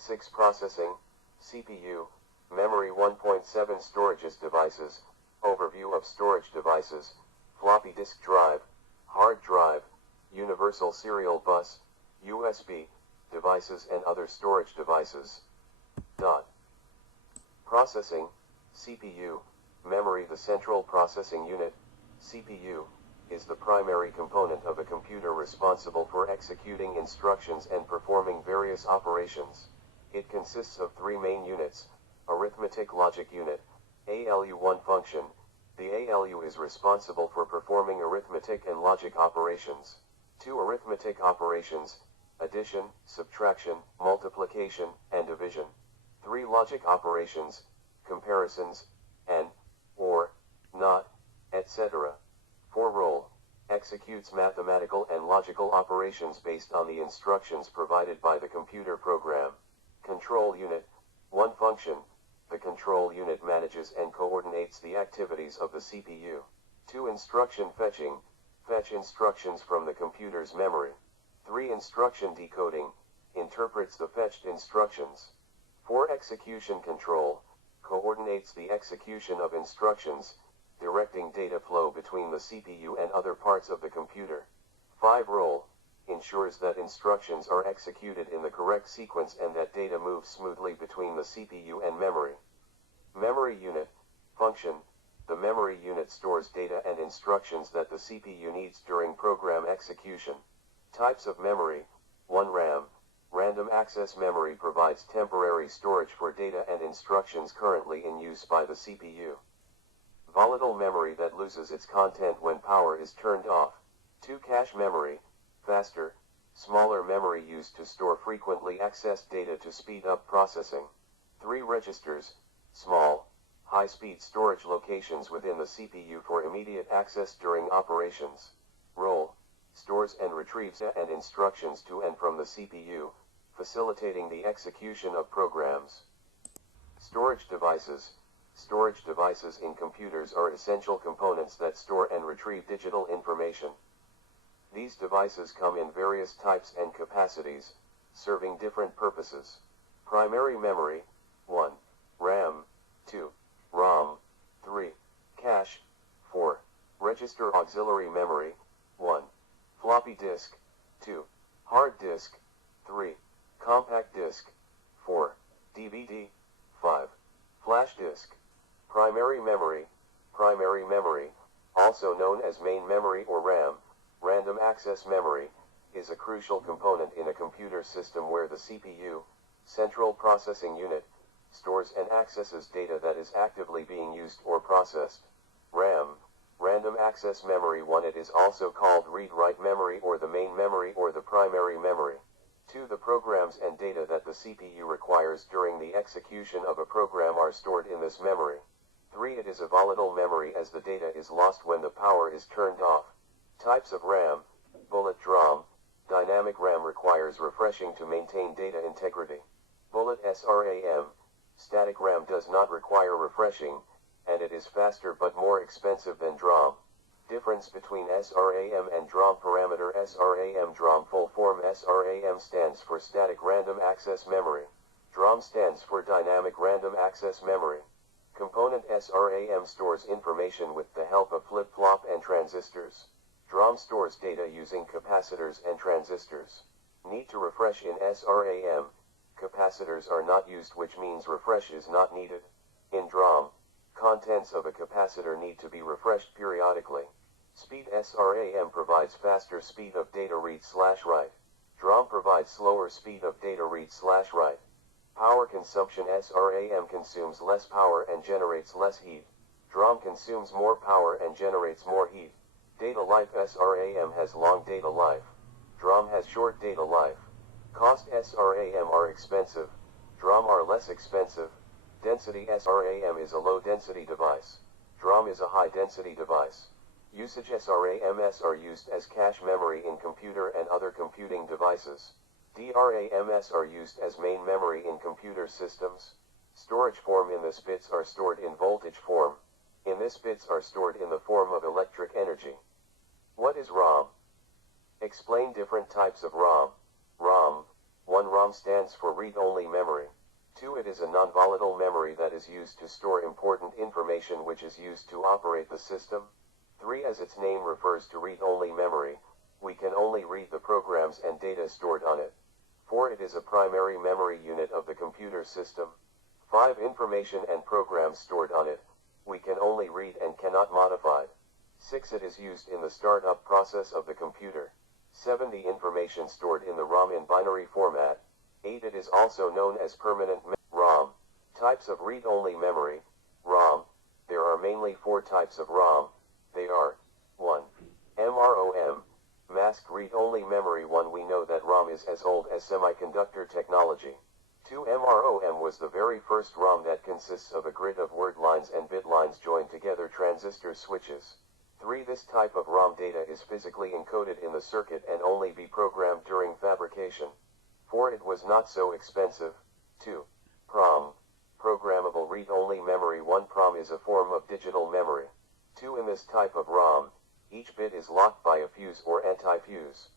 1.6 Processing, CPU, Memory 1.7 Storages Devices, Overview of Storage Devices, Floppy Disk Drive, Hard Drive, Universal Serial Bus, USB, Devices and other storage devices. Processing, CPU, Memory. The Central Processing Unit, CPU, is the primary component of a computer responsible for executing instructions and performing various operations. It consists of three main units: Arithmetic Logic Unit, ALU1 function. The ALU is responsible for performing arithmetic and logic operations. 2 arithmetic operations: addition, subtraction, multiplication, and division. 3 logic operations: comparisons, and, or, not, etc. 4 role, executes mathematical and logical operations based on the instructions provided by the computer program. Control Unit, 1 function. The control unit manages and coordinates the activities of the CPU. 2 instruction fetching, fetch instructions from the computer's memory. 3 instruction decoding, interprets the fetched instructions. 4 execution control, coordinates the execution of instructions, directing data flow between the CPU and other parts of the computer. 5 role, ensures that instructions are executed in the correct sequence and that data moves smoothly between the CPU and memory. Memory unit, function. The memory unit stores data and instructions that the CPU needs during program execution. Types of memory: 1 RAM. Random access memory provides temporary storage for data and instructions currently in use by the CPU. Volatile memory that loses its content when power is turned off. 2 cache memory, faster, smaller memory used to store frequently accessed data to speed up processing. 3 registers, small, high-speed storage locations within the CPU for immediate access during operations. Role, stores and retrieves data and instructions to and from the CPU, facilitating the execution of programs. Storage devices. Storage devices in computers are essential components that store and retrieve digital information. These devices come in various types and capacities, serving different purposes. Primary memory: 1. RAM, 2. ROM, 3. Cache, 4. Register auxiliary memory: 1. Floppy disk, 2. Hard disk, 3. Compact disk, 4. DVD, 5. Flash disk. Primary memory. Primary memory, also known as main memory or RAM, random access memory, is a crucial component in a computer system where the CPU, Central Processing Unit, stores and accesses data that is actively being used or processed. RAM, random access memory. 1. It is also called read-write memory or the main memory or the primary memory. 2. The programs and data that the CPU requires during the execution of a program are stored in this memory. 3. It is a volatile memory as the data is lost when the power is turned off. Types of RAM: bullet DRAM. Dynamic RAM requires refreshing to maintain data integrity. Bullet SRAM. Static RAM does not require refreshing, and it is faster but more expensive than DRAM. Difference between SRAM and DRAM. Parameter: SRAM. DRAM full form: SRAM stands for Static Random Access Memory. DRAM stands for Dynamic Random Access Memory. Component: SRAM stores information with the help of flip-flop and transistors. DRAM stores data using capacitors and transistors. Need to refresh in SRAM. Capacitors are not used, which means refresh is not needed. In DRAM, contents of a capacitor need to be refreshed periodically. Speed: SRAM provides faster speed of data read/write. DRAM provides slower speed of data read/write. Power consumption: SRAM consumes less power and generates less heat. DRAM consumes more power and generates more heat. Data life: SRAM has long data life. DRAM has short data life. Cost: SRAM are expensive. DRAM are less expensive. Density: SRAM is a low-density device. DRAM is a high-density device. Usage: SRAMs are used as cache memory in computer and other computing devices. DRAMs are used as main memory in computer systems. Storage form: in this bits are stored in voltage form. In this bits are stored in the form of electric energy. What is ROM? Explain different types of ROM. ROM: 1. ROM stands for read-only memory. 2. It is a non-volatile memory that is used to store important information which is used to operate the system. 3. As its name refers to read-only memory, we can only read the programs and data stored on it. 4. It is a primary memory unit of the computer system. 5. Information and programs stored on it, we can only read and cannot modify. 6. It is used in the startup process of the computer. 7. The information stored in the ROM in binary format. 8. It is also known as permanent ROM. Types of read-only memory, ROM. There are mainly 4 types of ROM. They are 1. MROM, masked read-only memory. 1. We know that ROM is as old as semiconductor technology. 2. MROM was the very first ROM that consists of a grid of word lines and bit lines joined together transistor switches. 3. This type of ROM data is physically encoded in the circuit and only be programmed during fabrication. 4. It was not so expensive. 2. PROM, programmable read-only memory. 1. PROM is a form of digital memory. 2. In this type of ROM, each bit is locked by a fuse or anti-fuse.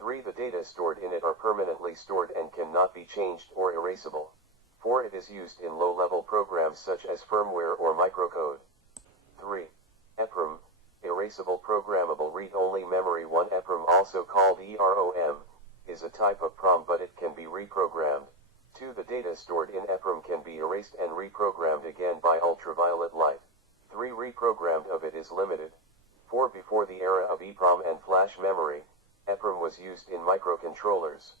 3. The data stored in it are permanently stored and cannot be changed or erasable. 4. It is used in low-level programs such as firmware or microcode. 3. EPROM, erasable programmable read-only memory. 1. EPROM, also called EROM, is a type of PROM but it can be reprogrammed. 2. The data stored in EPROM can be erased and reprogrammed again by ultraviolet light. 3. Reprogrammed of it is limited. 4. Before the era of EPROM and flash memory, EPROM was used in microcontrollers.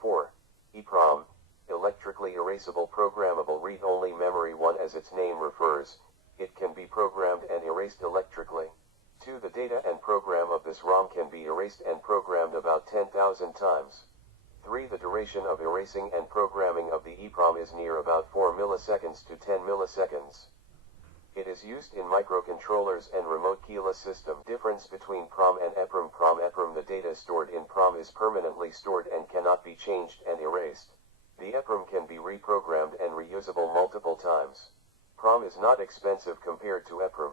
4. EPROM, electrically erasable programmable read-only memory. 1. As its name refers, it can be programmed and erased electrically. 2. The data and program of this ROM can be erased and programmed about 10,000 times. 3. The duration of erasing and programming of the EPROM is near about 4 milliseconds to 10 milliseconds. It is used in microcontrollers and remote keyless system. Difference between PROM and EPROM. EPROM, the data stored in PROM is permanently stored and cannot be changed and erased. The EPROM can be reprogrammed and reusable multiple times. PROM is not expensive compared to EPROM.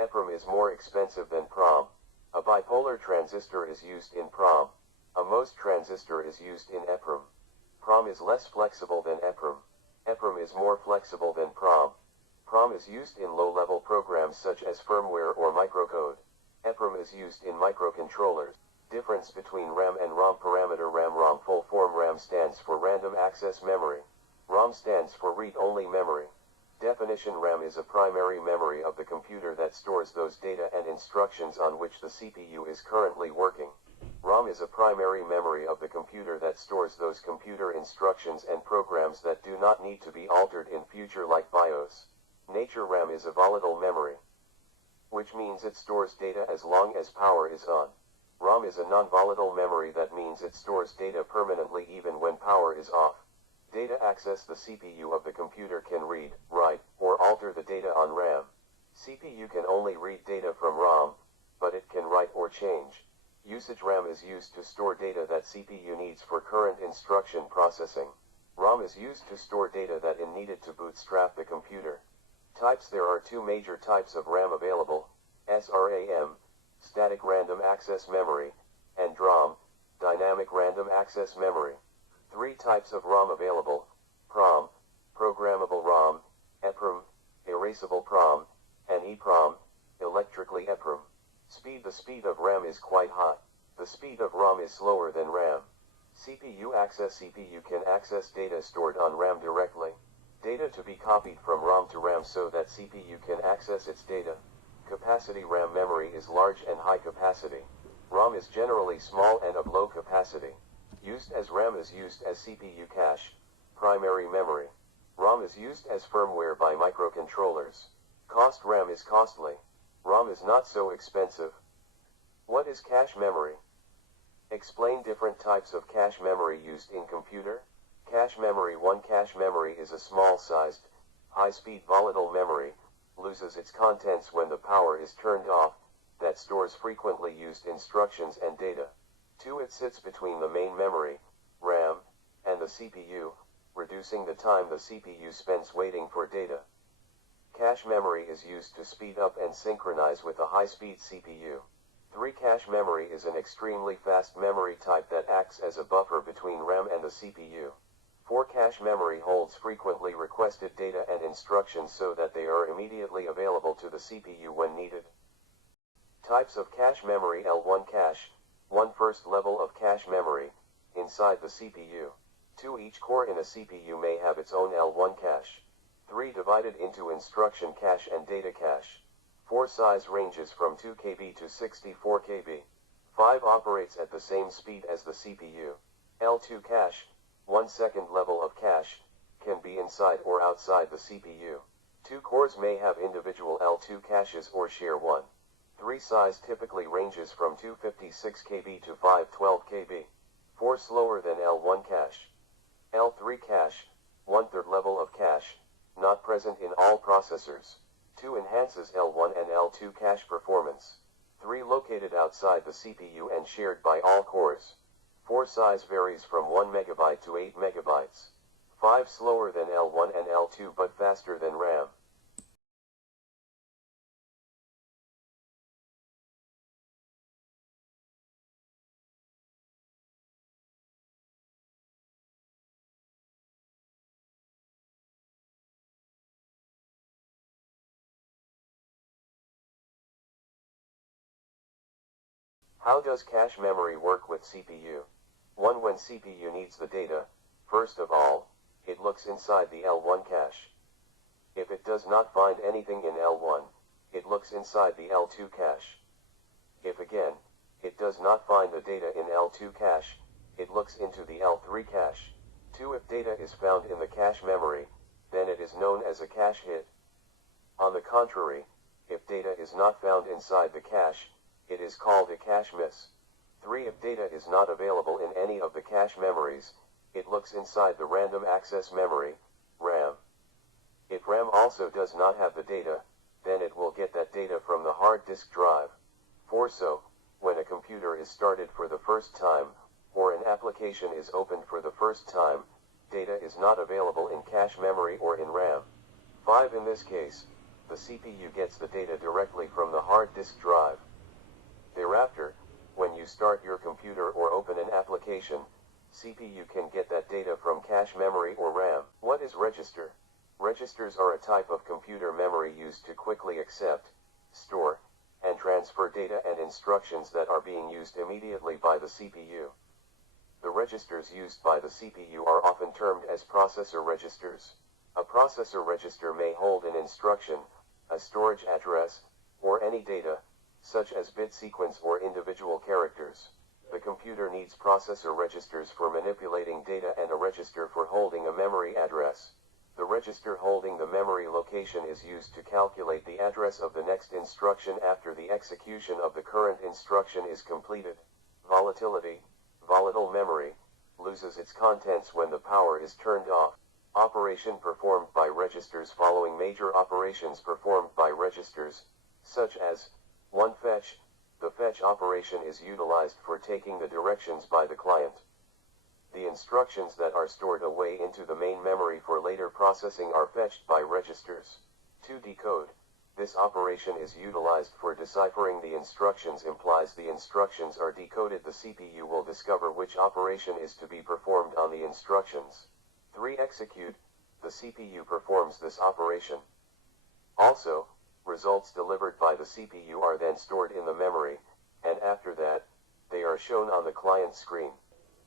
EPROM is more expensive than PROM. A bipolar transistor is used in PROM. A MOS transistor is used in EPROM. PROM is less flexible than EPROM. EPROM is more flexible than PROM. PROM is used in low-level programs such as firmware or microcode. EPROM is used in microcontrollers. Difference between RAM and ROM. Parameter RAM. ROM full form. RAM stands for random access memory. ROM stands for read-only memory. Definition: RAM is a primary memory of the computer that stores those data and instructions on which the CPU is currently working. ROM is a primary memory of the computer that stores those computer instructions and programs that do not need to be altered in future, like BIOS. Nature: RAM is a volatile memory, which means it stores data as long as power is on. ROM is a non-volatile memory, that means it stores data permanently even when power is off. Data access: the CPU of the computer can read, write, or alter the data on RAM. CPU can only read data from ROM, but it can write or change. Usage: RAM is used to store data that CPU needs for current instruction processing. ROM is used to store data that is needed to bootstrap the computer. Types: there are 2 major types of RAM available: SRAM, static random access memory, and DRAM, dynamic random access memory. 3 types of ROM available: PROM, programmable ROM, EPROM, erasable PROM, and EPROM, electrically EPROM. Speed: the speed of RAM is quite high. The speed of ROM is slower than RAM. CPU access: CPU can access data stored on RAM directly. Data to be copied from ROM to RAM so that CPU can access its data. Capacity: RAM memory is large and high capacity. ROM is generally small and of low capacity. Used as RAM is used as CPU cache, primary memory. ROM is used as firmware by microcontrollers. Cost: RAM is costly. ROM is not so expensive. What is cache memory? Explain different types of cache memory used in computer. Cache memory: 1. Cache memory is a small-sized, high-speed volatile memory, loses its contents when the power is turned off, that stores frequently used instructions and data. 2. It sits between the main memory, RAM, and the CPU, reducing the time the CPU spends waiting for data. Cache memory is used to speed up and synchronize with a high-speed CPU. 3. Cache memory is an extremely fast memory type that acts as a buffer between RAM and the CPU. 4. Cache memory holds frequently requested data and instructions so that they are immediately available to the CPU when needed. Types of cache memory: L1 cache, 1 first level of cache memory, inside the CPU. 2. Each core in a CPU may have its own L1 cache. 3. Divided into instruction cache and data cache. 4. Size ranges from 2 KB to 64 KB. 5. Operates at the same speed as the CPU. L2 cache, 1 second level of cache, can be inside or outside the CPU. 2 cores may have individual L2 caches or share one. 3. Size typically ranges from 256 KB to 512 KB. 4. Slower than L1 cache. L3 cache, 1/3 level of cache, not present in all processors. 2. Enhances L1 and L2 cache performance. 3. Located outside the CPU and shared by all cores. 4. Size varies from 1 MB to 8 MB. 5. Slower than L1 and L2 but faster than RAM. How does cache memory work with CPU? 1. When CPU needs the data, first of all, it looks inside the L1 cache. If it does not find anything in L1, it looks inside the L2 cache. If again, it does not find the data in L2 cache, it looks into the L3 cache. 2. If data is found in the cache memory, then it is known as a cache hit. On the contrary, if data is not found inside the cache, it is called a cache miss. 3. If data is not available in any of the cache memories, it looks inside the random access memory, RAM. If RAM also does not have the data, then it will get that data from the hard disk drive. 4. So, when a computer is started for the first time, or an application is opened for the first time, data is not available in cache memory or in RAM. 5. In this case, the CPU gets the data directly from the hard disk drive. Thereafter, when you start your computer or open an application, CPU can get that data from cache memory or RAM. What is register? Registers are a type of computer memory used to quickly accept, store, and transfer data and instructions that are being used immediately by the CPU. The registers used by the CPU are often termed as processor registers. A processor register may hold an instruction, a storage address, or any data, such as bit sequence or individual characters. The computer needs processor registers for manipulating data and a register for holding a memory address. The register holding the memory location is used to calculate the address of the next instruction after the execution of the current instruction is completed. Volatility, volatile memory, loses its contents when the power is turned off. Operation performed by registers. Following major operations performed by registers, such as 1. Fetch. The fetch operation is utilized for taking the directions by the client. The instructions that are stored away into the main memory for later processing are fetched by registers. 2. Decode. This operation is utilized for deciphering the instructions. Implies the instructions are decoded. The CPU will discover which operation is to be performed on the instructions. 3. Execute. The CPU performs this operation. Also, results delivered by the CPU are then stored in the memory, and after that, they are shown on the client screen.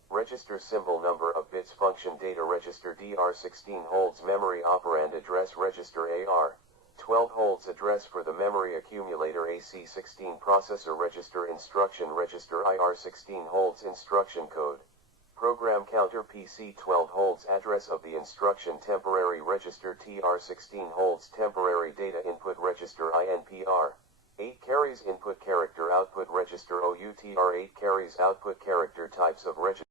Register symbol. Number of bits. Function data register DR16 holds memory operand address. Register AR12 holds address for the memory accumulator. AC16 processor register. Instruction register IR16 holds instruction code. Program counter. PC12 holds address of the instruction. Temporary register TR16 holds temporary data input register. INPR 8 carries input character. Output register. OUTR 8 carries output character. Types of register.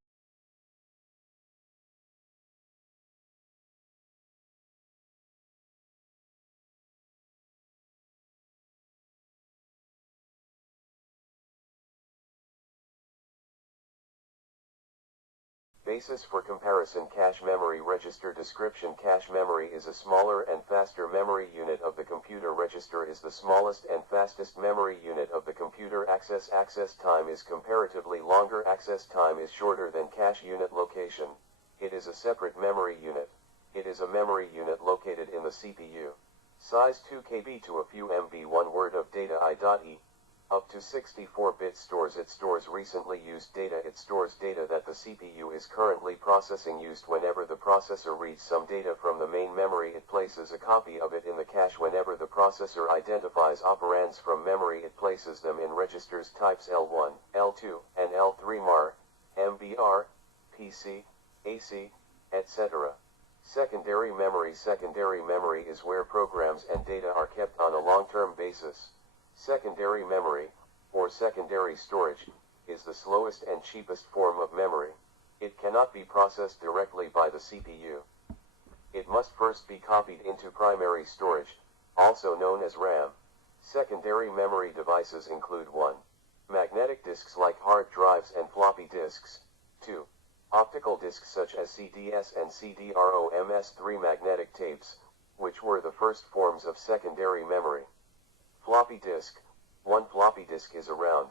Basis for comparison. Cache memory register description. Cache memory is a smaller and faster memory unit of the computer. Register is the smallest and fastest memory unit of the computer. Access. Access time is comparatively longer. Access time is shorter than cache unit location. It is is a separate memory unit. It is a memory unit located in the CPU. Size 2 KB to a few MB, 1 word of data I.E. Up to 64-bit stores. It stores recently used data. It stores data that the CPU is currently processing. Used whenever the processor reads some data from the main memory. It places a copy of it in the cache. Whenever the processor identifies operands from memory, it places them in registers types L1, L2, and L3 MAR, MBR, PC, AC, etc. Secondary memory. Secondary memory is where programs and data are kept on a long-term basis. Secondary memory, or secondary storage, is the slowest and cheapest form of memory. It cannot be processed directly by the CPU. It must first be copied into primary storage, also known as RAM. Secondary memory devices include 1. Magnetic disks like hard drives and floppy disks. 2. Optical disks such as CDS and CD-ROMs. 3. Magnetic tapes, which were the first forms of secondary memory. Floppy disk. 1 floppy disk is a round,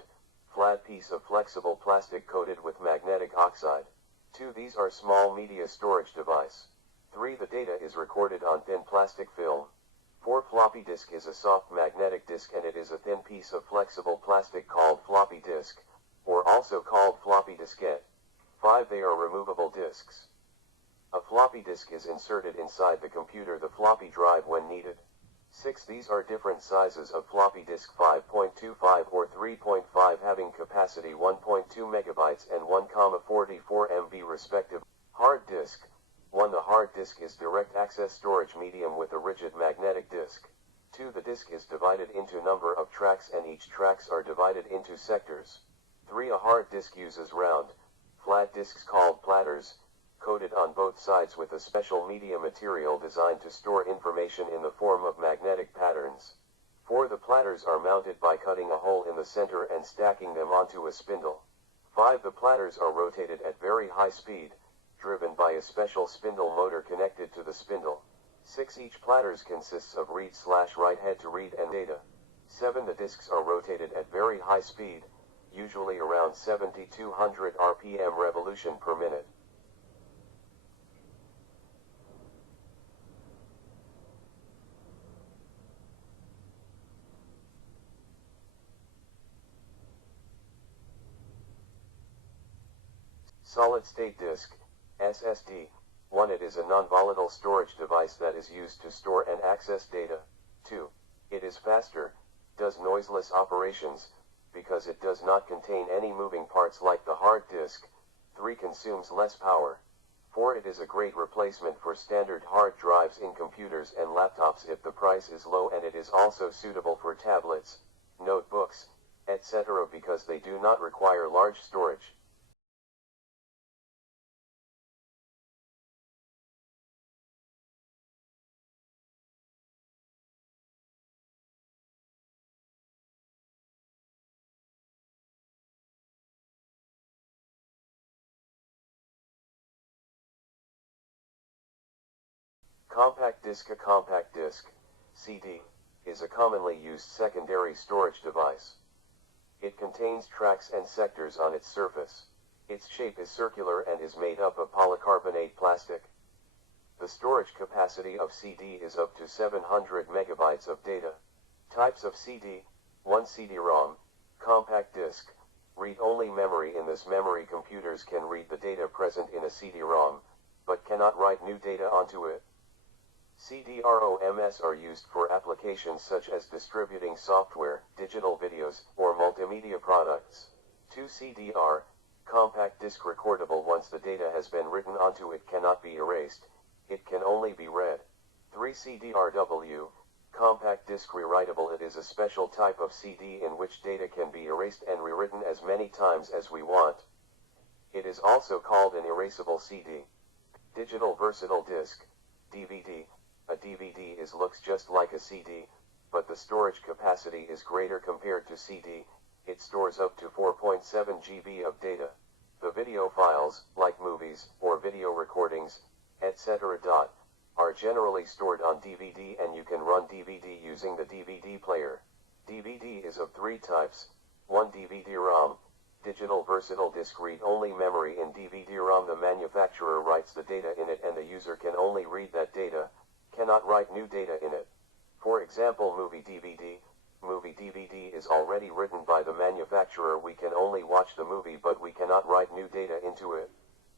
flat piece of flexible plastic coated with magnetic oxide. 2. These are small media storage device. 3. The data is recorded on thin plastic film. 4. Floppy disk is a soft magnetic disk and it is a thin piece of flexible plastic called floppy disk, or also called floppy diskette. 5. They are removable disks. A floppy disk is inserted inside the computer, the floppy drive, when needed. 6. These are different sizes of floppy disk: 5.25 or 3.5, having capacity 1.2 megabytes and 1,44 MB respective. Hard disk. 1. The hard disk is direct access storage medium with a rigid magnetic disk. 2. The disk is divided into number of tracks and each tracks are divided into sectors. 3. A hard disk uses round, flat disks called platters, coated on both sides with a special media material designed to store information in the form of magnetic patterns. 4. The platters are mounted by cutting a hole in the center and stacking them onto a spindle. 5. The platters are rotated at very high speed, driven by a special spindle motor connected to the spindle. 6. Each platters consists of read/write head to read and data. 7. The disks are rotated at very high speed, usually around 7,200 RPM revolution per minute. Solid-state disk, SSD. 1. It is a non-volatile storage device that is used to store and access data. 2. It is faster, does noiseless operations, because it does not contain any moving parts like the hard disk. 3. Consumes less power. 4. It is a great replacement for standard hard drives in computers and laptops if the price is low, and it is also suitable for tablets, notebooks, etc. because they do not require large storage. Compact disk. A compact disk, CD, is a commonly used secondary storage device. It contains tracks and sectors on its surface. Its shape is circular and is made up of polycarbonate plastic. The storage capacity of CD is up to 700 megabytes of data. Types of CD: 1. CD-ROM, compact disk, read-only memory. In this memory, computers can read the data present in a CD-ROM, but cannot write new data onto it. CD-ROMs are used for applications such as distributing software, digital videos, or multimedia products. 2. CD-R, compact disk, recordable. Once the data has been written onto it, cannot be erased. It can only be read. 3. CD-RW, compact disk, rewritable. It is a special type of CD in which data can be erased and rewritten as many times as we want. It is also called an erasable CD. Digital versatile disk, DVD. A DVD looks just like a CD, but the storage capacity is greater compared to CD. It stores up to 4.7 GB of data. The video files, like movies, or video recordings, etc., are generally stored on DVD, and you can run DVD using the DVD player. DVD is of 3 types: 1. DVD-ROM, Digital versatile disk read-only memory in DVD-ROM. The manufacturer writes the data in it and the user can only read that data, cannot write new data in it. For example, movie DVD. Movie DVD is already written by the manufacturer. We can only watch the movie but we cannot write new data into it.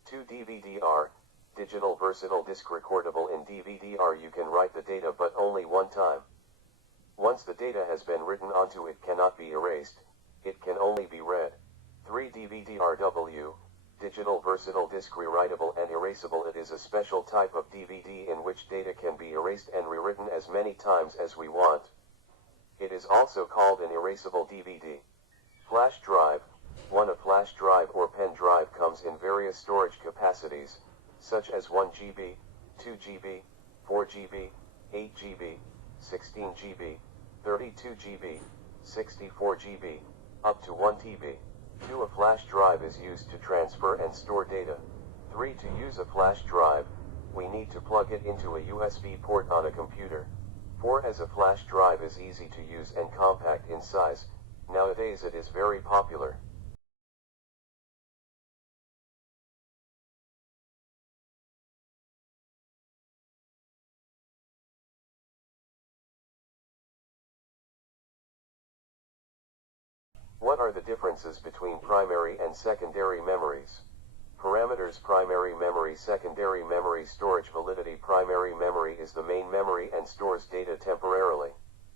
2 DVD-R. Digital versatile disk recordable. In DVD-R you can write the data but only one time. Once the data has been written onto it, cannot be erased, it can only be read. 3 DVD-RW. Digital versatile disk rewritable and erasable. It is a special type of DVD in which data can be erased and rewritten as many times as we want. It is also called an erasable DVD. Flash drive. A flash drive or pen drive comes in various storage capacities, such as 1 GB, 2 GB, 4 GB, 8 GB, 16 GB, 32 GB, 64 GB, up to 1 TB. 2. A flash drive is used to transfer and store data. 3. To use a flash drive, we need to plug it into a USB port on a computer. 4. As a flash drive is easy to use and compact in size, nowadays it is very popular. What are the differences between primary and secondary memories? Parameters: primary memory, secondary memory. Storage validity: primary memory is the main memory and stores data temporarily.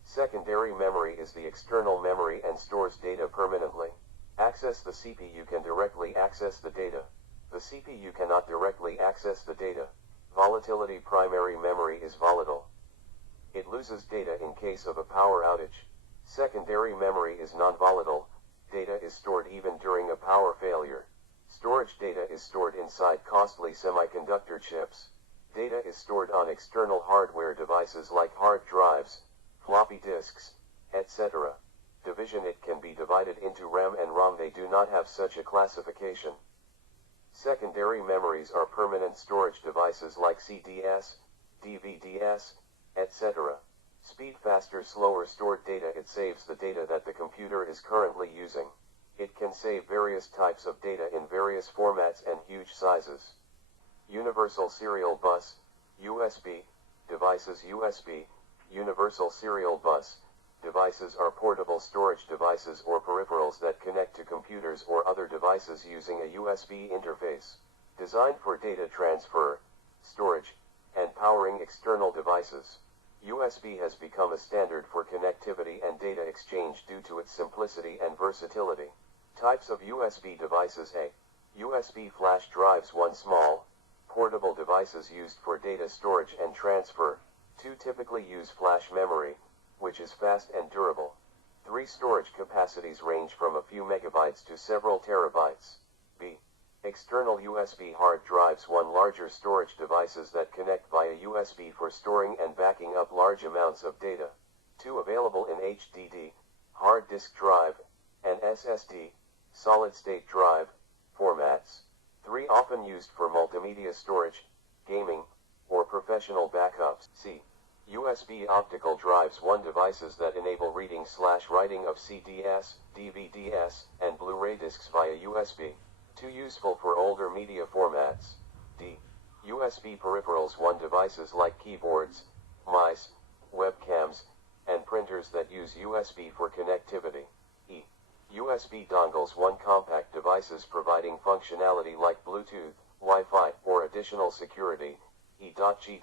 Secondary memory is the external memory and stores data permanently. Access: the CPU can directly access the data. The CPU cannot directly access the data. Volatility: primary memory is volatile. It loses data in case of a power outage. Secondary memory is non-volatile. Data is stored even during a power failure. Storage: data is stored inside costly semiconductor chips. Data is stored on external hardware devices like hard drives, floppy disks, etc. Division: it can be divided into RAM and ROM. They do not have such a classification. Secondary memories are permanent storage devices like CDs, DVDs, etc. Speed: faster, slower stored data. It saves the data that the computer is currently using. It can save various types of data in various formats and huge sizes. Universal Serial Bus, USB, devices. USB, Universal Serial Bus, devices are portable storage devices or peripherals that connect to computers or other devices using a USB interface. Designed for data transfer, storage, and powering external devices. USB has become a standard for connectivity and data exchange due to its simplicity and versatility. Types of USB devices: A. USB flash drives. 1. Small, portable devices used for data storage and transfer. 2. Typically use flash memory, which is fast and durable. 3. Storage capacities range from a few megabytes to several terabytes. B. External USB hard drives. 1. Larger storage devices that connect via USB for storing and backing up large amounts of data. 2. Available in HDD, hard disk drive, and SSD, solid-state drive, formats. 3. Often used for multimedia storage, gaming, or professional backups. C. USB optical drives. 1. Devices that enable reading/writing of CDs, DVDs, and Blu-ray discs via USB. 2. Useful for older media formats. D. USB peripherals. 1. Devices like keyboards, mice, webcams, and printers that use USB for connectivity. E. USB dongles. 1. Compact devices providing functionality like Bluetooth, Wi-Fi, or additional security. E.G.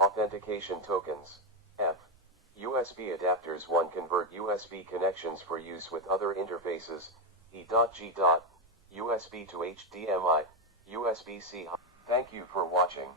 Authentication tokens. F. USB adapters. 1. Convert USB connections for use with other interfaces. E.G. USB to HDMI, USB-C. Thank you for watching.